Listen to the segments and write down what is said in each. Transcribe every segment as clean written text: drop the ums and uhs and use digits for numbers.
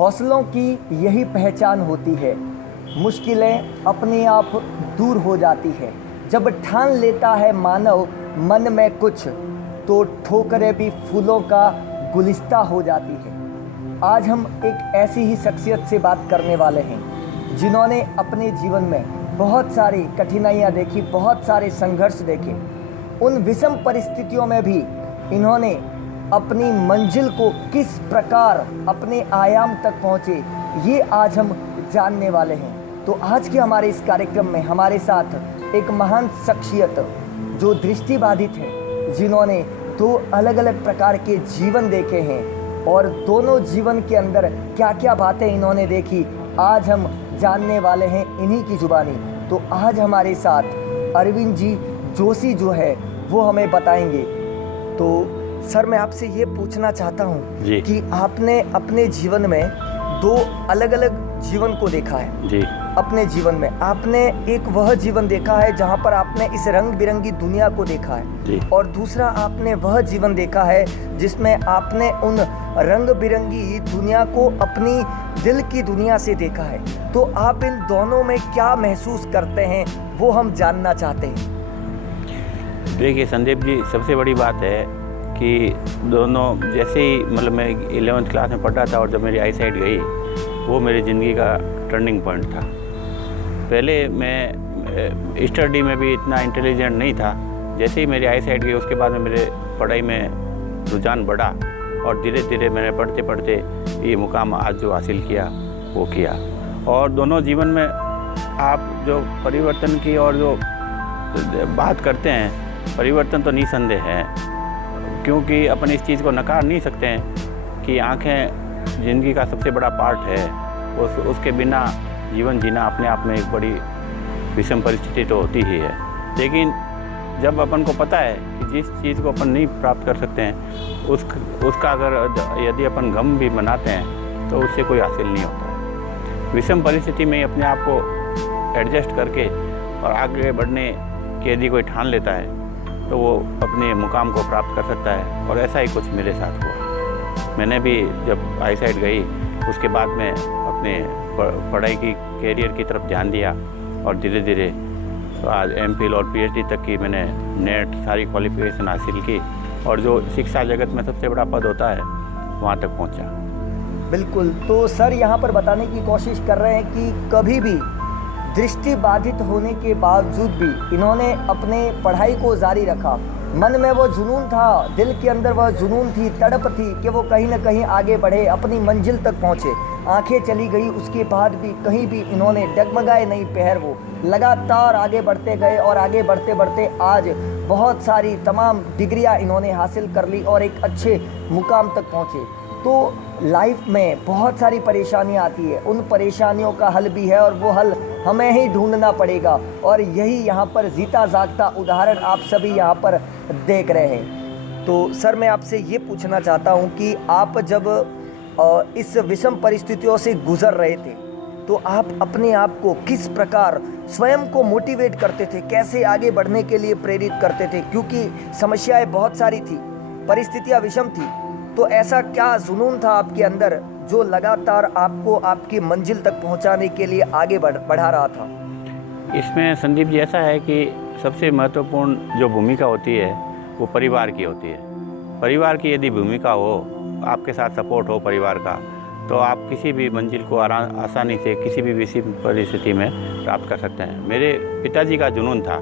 हौसलों की यही पहचान होती है, मुश्किलें अपने आप दूर हो जाती है। जब ठान लेता है मानव मन में कुछ, तो ठोकरें भी फूलों का गुलिस्ता हो जाती है। आज हम एक ऐसी ही शख्सियत से बात करने वाले हैं जिन्होंने अपने जीवन में बहुत सारी कठिनाइयाँ देखी, बहुत सारे संघर्ष देखे। उन विषम परिस्थितियों में भी इन्होंने अपनी मंजिल को किस प्रकार अपने आयाम तक पहुँचे, ये आज हम जानने वाले हैं। तो आज के हमारे इस कार्यक्रम में हमारे साथ एक महान शख्सियत जो दृष्टिबाधित है, जिन्होंने दो अलग अलग प्रकार के जीवन देखे हैं और दोनों जीवन के अंदर क्या क्या बातें इन्होंने देखी, आज हम जानने वाले हैं इन्हीं की जुबानी। तो आज हमारे साथ अरविंद जी जोशी जो है वो हमें बताएंगे। तो सर, मैं आपसे ये पूछना चाहता हूँ कि आपने अपने जीवन में दो अलग अलग जीवन को देखा है जी। अपने जीवन में आपने एक वह जीवन देखा है जहाँ पर आपने इस रंग बिरंगी दुनिया को देखा है जी। और दूसरा आपने वह जीवन देखा है जिसमें आपने उन रंग बिरंगी दुनिया को अपनी दिल की दुनिया से देखा है। तो आप इन दोनों में क्या महसूस करते हैं, वो हम जानना चाहते हैं। देखिए संदीप जी, सबसे बड़ी बात है कि दोनों जैसे ही मतलब मैं 11th क्लास में पढ़ा था और जब मेरी आई साइट गई, वो मेरी ज़िंदगी का टर्निंग पॉइंट था। पहले मैं स्टडी में भी इतना इंटेलिजेंट नहीं था। जैसे ही मेरी आई साइट गई उसके बाद में मेरे पढ़ाई में रुझान बढ़ा और धीरे धीरे मैंने पढ़ते पढ़ते ये मुकाम आज जो हासिल किया वो किया। और दोनों जीवन में आप जो परिवर्तन की और जो बात करते हैं, परिवर्तन तो निसंदेह है, क्योंकि अपन इस चीज़ को नकार नहीं सकते हैं कि आँखें ज़िंदगी का सबसे बड़ा पार्ट है। उसके बिना जीवन जीना अपने आप में एक बड़ी विषम परिस्थिति तो होती ही है। लेकिन जब अपन को पता है कि जिस चीज़ को अपन नहीं प्राप्त कर सकते हैं उसका अगर यदि अपन गम भी मनाते हैं तो उससे कोई हासिल नहीं होता। विषम परिस्थिति में अपने आप को एडजस्ट करके और आगे बढ़ने की यदि कोई ठान लेता है तो वो अपने मुकाम को प्राप्त कर सकता है। और ऐसा ही कुछ मेरे साथ हुआ। मैंने भी जब आई साइट गई उसके बाद में अपने पढ़ाई की कैरियर की तरफ ध्यान दिया और धीरे धीरे आज एमफिल और पीएचडी तक की मैंने नेट सारी क्वालिफिकेशन हासिल की और जो शिक्षा जगत में सबसे बड़ा पद होता है वहाँ तक पहुँचा। बिल्कुल। तो सर, यहाँ पर बताने की कोशिश कर रहे हैं कि कभी भी दृष्टि बाधित होने के बावजूद भी इन्होंने अपने पढ़ाई को जारी रखा। मन में वो जुनून था, दिल के अंदर वह जुनून थी, तड़प थी कि वो कहीं ना कहीं आगे बढ़े, अपनी मंजिल तक पहुँचे। आंखें चली गई उसके बाद भी कहीं भी इन्होंने डगमगाए नहीं पैर, वो लगातार आगे बढ़ते गए और आगे बढ़ते बढ़ते आज बहुत सारी तमाम डिग्रियाँ इन्होंने हासिल कर ली और एक अच्छे मुकाम तक पहुँचे। तो लाइफ में बहुत सारी परेशानियाँ आती है, उन परेशानियों का हल भी है और वो हल हमें ही ढूंढना पड़ेगा। और यही यहाँ पर जीता जागता उदाहरण आप सभी यहाँ पर देख रहे हैं। तो सर, मैं आपसे ये पूछना चाहता हूँ कि आप जब इस विषम परिस्थितियों से गुजर रहे थे तो आप अपने आप को किस प्रकार स्वयं को मोटिवेट करते थे, कैसे आगे बढ़ने के लिए प्रेरित करते थे? क्योंकि समस्याएं बहुत सारी थी, परिस्थितियाँ विषम थी। तो ऐसा क्या जुनून था आपके अंदर जो लगातार आपको आपकी मंजिल तक पहुंचाने के लिए आगे बढ़ा रहा था? इसमें संदीप जी ऐसा है कि सबसे महत्वपूर्ण जो भूमिका होती है वो परिवार की होती है। परिवार की यदि भूमिका हो, आपके साथ सपोर्ट हो परिवार का, तो आप किसी भी मंजिल को आसानी से किसी भी विषम परिस्थिति में प्राप्त कर सकते हैं। मेरे पिताजी का जुनून था।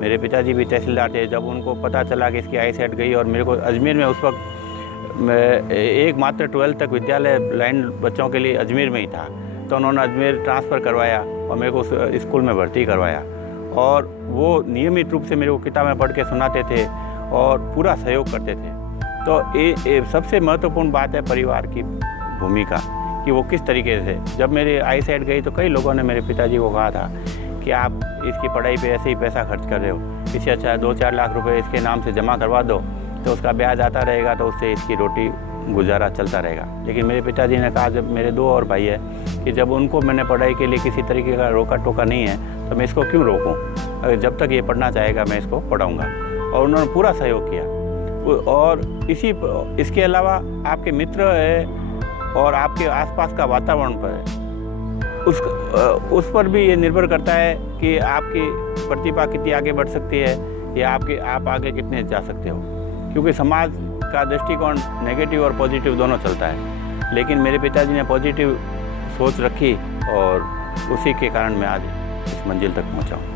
मेरे पिताजी भी तहसीलदार थे। जब उनको पता चला कि इसकी आई सेट गई और मेरे को अजमेर में उस वक्त एक मात्र 12th तक विद्यालय ब्लाइंड बच्चों के लिए अजमेर में ही था, तो उन्होंने अजमेर ट्रांसफ़र करवाया और मेरे को स्कूल में भर्ती करवाया। और वो नियमित रूप से मेरे को किताबें पढ़ के सुनाते थे और पूरा सहयोग करते थे। तो ये सबसे महत्वपूर्ण बात है परिवार की भूमिका कि वो किस तरीके से। जब मेरी आई साइट गई तो कई लोगों ने मेरे पिताजी को कहा था कि आप इसकी पढ़ाई पे ऐसे ही पैसा खर्च कर रहे हो, इससे अच्छा 2-4 लाख रुपए इसके नाम से जमा करवा दो, तो उसका ब्याज आता रहेगा, तो उससे इसकी रोटी गुजारा चलता रहेगा। लेकिन मेरे पिताजी ने कहा, जब मेरे 2 और भाई है, कि जब उनको मैंने पढ़ाई के लिए किसी तरीके का रोका टोका नहीं है तो मैं इसको क्यों रोकूं? अगर जब तक ये पढ़ना चाहेगा मैं इसको पढ़ाऊँगा। और उन्होंने पूरा सहयोग किया। और इसके अलावा आपके मित्र है और आपके आसपास का वातावरण पर है। उस पर भी ये निर्भर करता है कि आपकी प्रतिभा कितनी आगे बढ़ सकती है या आप आगे कितने जा सकते हो, क्योंकि समाज का दृष्टिकोण नेगेटिव और पॉजिटिव दोनों चलता है। लेकिन मेरे पिताजी ने पॉजिटिव सोच रखी और उसी के कारण मैं आज इस मंजिल तक पहुंचा हूँ।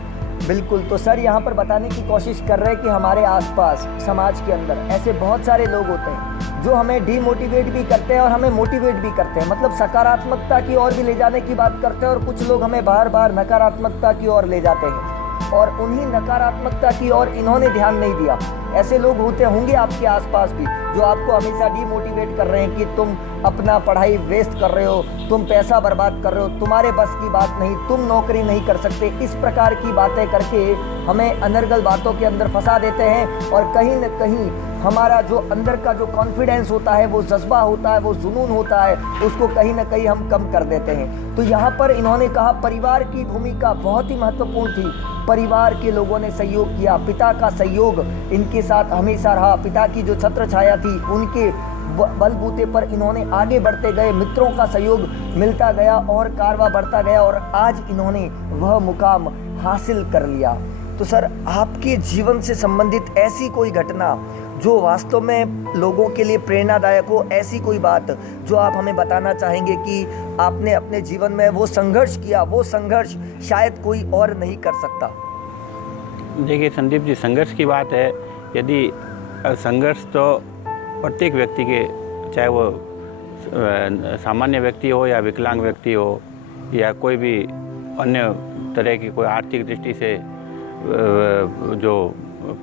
बिल्कुल। तो सर यहाँ पर बताने की कोशिश कर रहे हैं कि हमारे आसपास समाज के अंदर ऐसे बहुत सारे लोग होते हैं जो हमें डीमोटिवेट भी करते हैं और हमें मोटिवेट भी करते हैं, मतलब सकारात्मकता की ओर भी ले जाने की बात करते हैं, और कुछ लोग हमें बार बार नकारात्मकता की ओर ले जाते हैं, और उन्हीं नकारात्मकता की ओर इन्होंने ध्यान नहीं दिया। ऐसे लोग होंगे आपके आसपास भी जो आपको हमेशा डीमोटिवेट कर रहे हैं कि तुम अपना पढ़ाई वेस्ट कर रहे हो, तुम पैसा बर्बाद कर रहे हो, तुम्हारे बस की बात नहीं, तुम नौकरी नहीं कर सकते। इस प्रकार की बातें करके हमें अनर्गल बातों के अंदर फंसा देते हैं, और कहीं न कहीं हमारा जो अंदर का जो कॉन्फिडेंस होता है, वो जज्बा होता है, वो जुनून होता है, उसको कहीं ना कहीं हम कम कर देते हैं। तो यहाँ पर इन्होंने कहा परिवार की भूमिका बहुत ही महत्वपूर्ण थी। परिवार के लोगों ने सहयोग किया, पिता का सहयोग इनके साथ हमेशा रहा, पिता की जो छत्र छाया थी उनके बलबूते पर इन्होंने आगे बढ़ते गए, मित्रों का सहयोग मिलता गया और कारवा बढ़ता गया, और आज इन्होंने वह मुकाम हासिल कर लिया। तो सर आपके जीवन से संबंधित ऐसी कोई घटना जो वास्तव में लोगों के लिए प्रेरणादायक हो, ऐसी कोई बात जो आप हमें बताना चाहेंगे कि आपने अपने जीवन में वो संघर्ष किया, वो संघर्ष शायद कोई और नहीं कर सकता? देखिए संदीप जी, संघर्ष की बात है, यदि संघर्ष तो प्रत्येक व्यक्ति के, चाहे वो सामान्य व्यक्ति हो या विकलांग व्यक्ति हो या कोई भी अन्य तरह की कोई आर्थिक दृष्टि से जो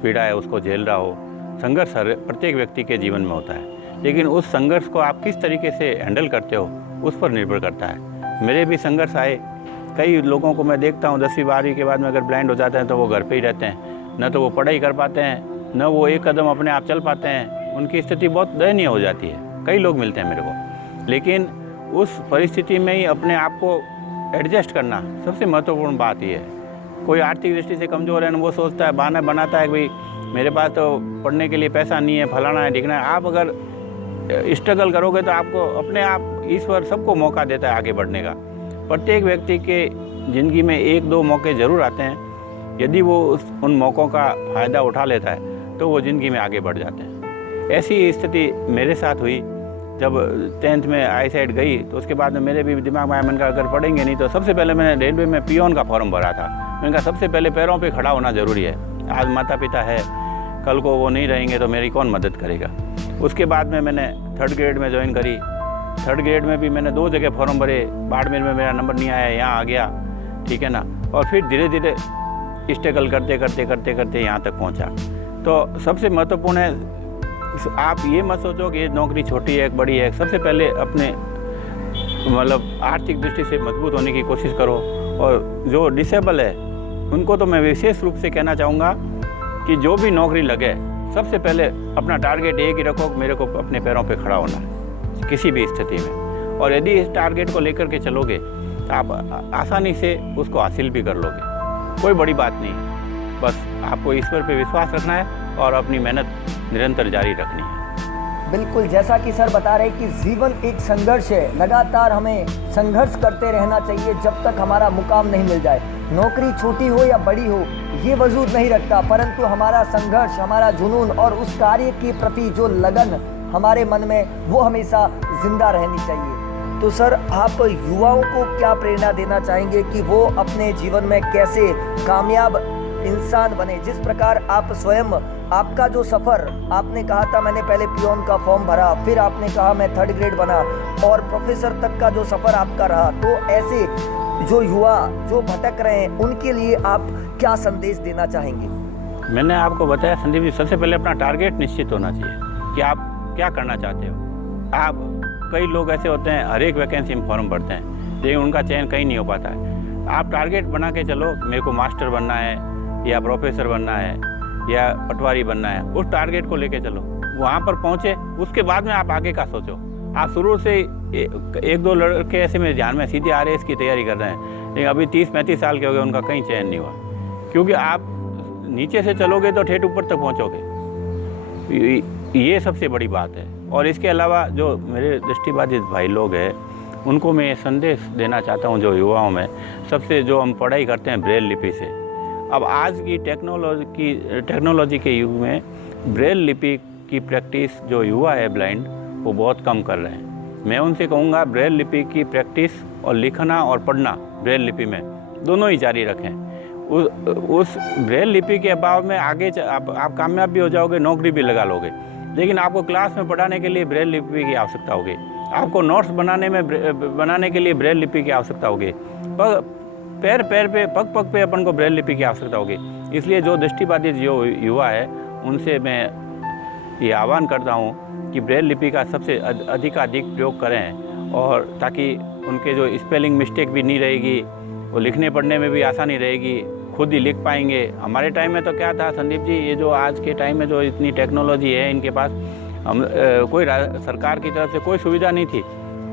पीड़ा है उसको झेल रहा हो, संघर्ष हर प्रत्येक व्यक्ति के जीवन में होता है। लेकिन उस संघर्ष को आप किस तरीके से हैंडल करते हो उस पर निर्भर करता है। मेरे भी संघर्ष आए, कई लोगों को मैं देखता हूँ 10वीं 12वीं के बाद में अगर ब्लाइंड हो जाते हैं तो वो घर पे ही रहते हैं, न तो वो पढ़ाई कर पाते हैं, न वो एक कदम अपने आप चल पाते हैं, उनकी स्थिति बहुत दयनीय हो जाती है। कई लोग मिलते हैं मेरे को, लेकिन उस परिस्थिति में ही अपने आप को एडजस्ट करना सबसे महत्वपूर्ण बात ही है। कोई आर्थिक दृष्टि से कमज़ोर है न, वो सोचता है, बहाना बनाता है कि भाई मेरे पास तो पढ़ने के लिए पैसा नहीं है, फलाना है, ढिकना है। आप अगर स्ट्रगल करोगे तो आपको अपने आप ईश्वर सबको मौका देता है आगे बढ़ने का। प्रत्येक व्यक्ति के ज़िंदगी में 1-2 मौके ज़रूर आते हैं, यदि वो उन मौक़ों का फ़ायदा उठा लेता है तो वो ज़िंदगी में आगे बढ़ जाते हैं। ऐसी स्थिति मेरे साथ हुई जब 10th में आई साइड गई, तो उसके बाद में मेरे भी दिमाग में आया, मैंने कहा अगर पढ़ेंगे नहीं तो सबसे पहले मैंने रेलवे में पियोन का फॉर्म भरा था। मैंने कहा सबसे पहले पैरों पे खड़ा होना ज़रूरी है। आज माता पिता है, कल को वो नहीं रहेंगे तो मेरी कौन मदद करेगा। उसके बाद में मैंने 3rd ग्रेड में ज्वाइन करी। 3rd ग्रेड में भी मैंने 2 जगह फॉर्म भरे, बाड़मेर में मेरा नंबर नहीं आया, यहाँ आ गया, ठीक है ना। और फिर धीरे धीरे स्ट्रगल करते करते करते करते यहाँ तक पहुँचा। तो सबसे महत्वपूर्ण है, आप ये मत सोचो कि ये नौकरी छोटी है बड़ी है। सबसे पहले अपने मतलब आर्थिक दृष्टि से मजबूत होने की कोशिश करो। और जो डिसेबल है उनको तो मैं विशेष रूप से कहना चाहूँगा कि जो भी नौकरी लगे, सबसे पहले अपना टारगेट एक ही रखो, मेरे को अपने पैरों पे खड़ा होना है किसी भी स्थिति में। और यदि इस टारगेट को लेकर के चलोगे तो आप आसानी से उसको हासिल भी कर लोगे। कोई बड़ी बात नहीं है, बस आपको ईश्वर पे विश्वास रखना है और अपनी मेहनत निरंतर जारी रखनी है। बिल्कुल, जैसा कि सर बता रहे कि जीवन एक संघर्ष है, लगातार हमें संघर्ष करते रहना चाहिए जब तक हमारा मुकाम नहीं मिल जाए। नौकरी छोटी हो या बड़ी हो ये वजूद नहीं रखता, परंतु हमारा संघर्ष, हमारा जुनून और उस कार्य के प्रति जो लगन हमारे मन में, वो हमेशा जिंदा रहनी चाहिए। तो सर आप युवाओं को क्या प्रेरणा देना चाहेंगे कि वो अपने जीवन में कैसे कामयाब इंसान बने? जिस प्रकार आप स्वयं, आपका जो सफ़र, आपने कहा था मैंने पहले पियोन का फॉर्म भरा, फिर आपने कहा मैं 3rd ग्रेड बना, और प्रोफेसर तक का जो सफ़र आपका रहा, तो ऐसे जो युवा जो भटक रहे हैं उनके लिए आप क्या संदेश देना चाहेंगे? मैंने आपको बताया संदीप जी, सबसे पहले अपना टारगेट निश्चित होना चाहिए कि आप क्या करना चाहते हो। आप, कई लोग ऐसे होते हैं हर एक वैकेंसी में फॉर्म भरते हैं लेकिन उनका चयन कहीं नहीं हो पाता है। आप टारगेट बना के चलो, मेरे को मास्टर बनना है या प्रोफेसर बनना है या पटवारी बनना है, उस टारगेट को लेके चलो, वहाँ पर पहुँचे, उसके बाद में आप आगे का सोचो। आप शुरू से 1-2 लड़के ऐसे मेरे ध्यान में सीधे RAS की तैयारी कर रहे हैं, लेकिन अभी 30-35 साल के हो गए, उनका कहीं चयन नहीं हुआ, क्योंकि आप नीचे से चलोगे तो ठेठ ऊपर तक पहुँचोगे। ये सबसे बड़ी बात है। और इसके अलावा जो मेरे दृष्टिबाधित भाई लोग हैं उनको मैं ये संदेश देना चाहता हूँ, जो युवाओं में सबसे जो हम पढ़ाई करते हैं ब्रेल लिपि से, अब आज की टेक्नोलॉजी के युग में ब्रेल लिपि की प्रैक्टिस जो युवा है ब्लाइंड वो बहुत कम कर रहे हैं। मैं उनसे कहूँगा ब्रेल लिपि की प्रैक्टिस और लिखना और पढ़ना ब्रेल लिपि में दोनों ही जारी रखें। उस ब्रेल लिपि के अभाव में आगे आप कामयाब भी हो जाओगे, नौकरी भी लगा लोगे, लेकिन आपको क्लास में पढ़ाने के लिए ब्रेल लिपि की आवश्यकता होगी, आपको नोट्स बनाने के लिए ब्रेल लिपि की आवश्यकता होगी, पैर पे पग पे अपन को ब्रेल लिपि की आवश्यकता होगी। इसलिए जो दृष्टिबाधित जो युवा है उनसे मैं ये आह्वान करता हूँ कि ब्रेल लिपि का सबसे अधिक प्रयोग करें, और ताकि उनके जो स्पेलिंग मिस्टेक भी नहीं रहेगी, वो लिखने पढ़ने में भी आसानी रहेगी, खुद ही लिख पाएंगे। हमारे टाइम में तो क्या था संदीप जी, ये जो आज के टाइम में जो इतनी टेक्नोलॉजी है इनके पास, हम कोई सरकार की तरफ से कोई सुविधा नहीं थी,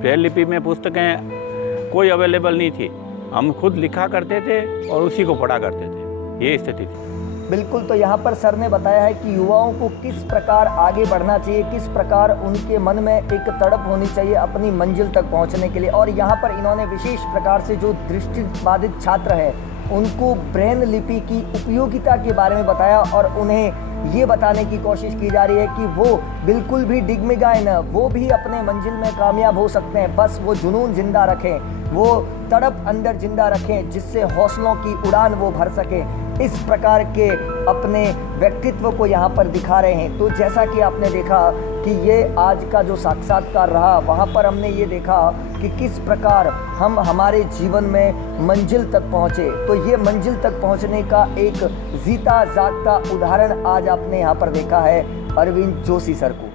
ब्रेल लिपि में पुस्तकें कोई अवेलेबल नहीं थी, हम खुद लिखा करते थे और उसी को पढ़ा करते थे, ये स्थिति थी। बिल्कुल, तो यहाँ पर सर ने बताया है कि युवाओं को किस प्रकार आगे बढ़ना चाहिए, किस प्रकार उनके मन में एक तड़प होनी चाहिए अपनी मंजिल तक पहुँचने के लिए। और यहाँ पर इन्होंने विशेष प्रकार से जो दृष्टिबाधित छात्र हैं उनको ब्रेल लिपि की उपयोगिता के बारे में बताया, और उन्हें ये बताने की कोशिश की जा रही है कि वो बिल्कुल भी डिगमिगाए न, वो भी अपने मंजिल में कामयाब हो सकते हैं। बस वो जुनून जिंदा रखें, वो तड़प अंदर जिंदा रखें, जिससे हौसलों की उड़ान वो भर सकें। इस प्रकार के अपने व्यक्तित्व को यहाँ पर दिखा रहे हैं। तो जैसा कि आपने देखा कि ये आज का जो साक्षात्कार रहा, वहाँ पर हमने ये देखा कि किस प्रकार हम हमारे जीवन में मंजिल तक पहुँचे। तो ये मंजिल तक पहुँचने का एक जीता जागता उदाहरण आज आपने यहाँ पर देखा है अरविंद जोशी सर को।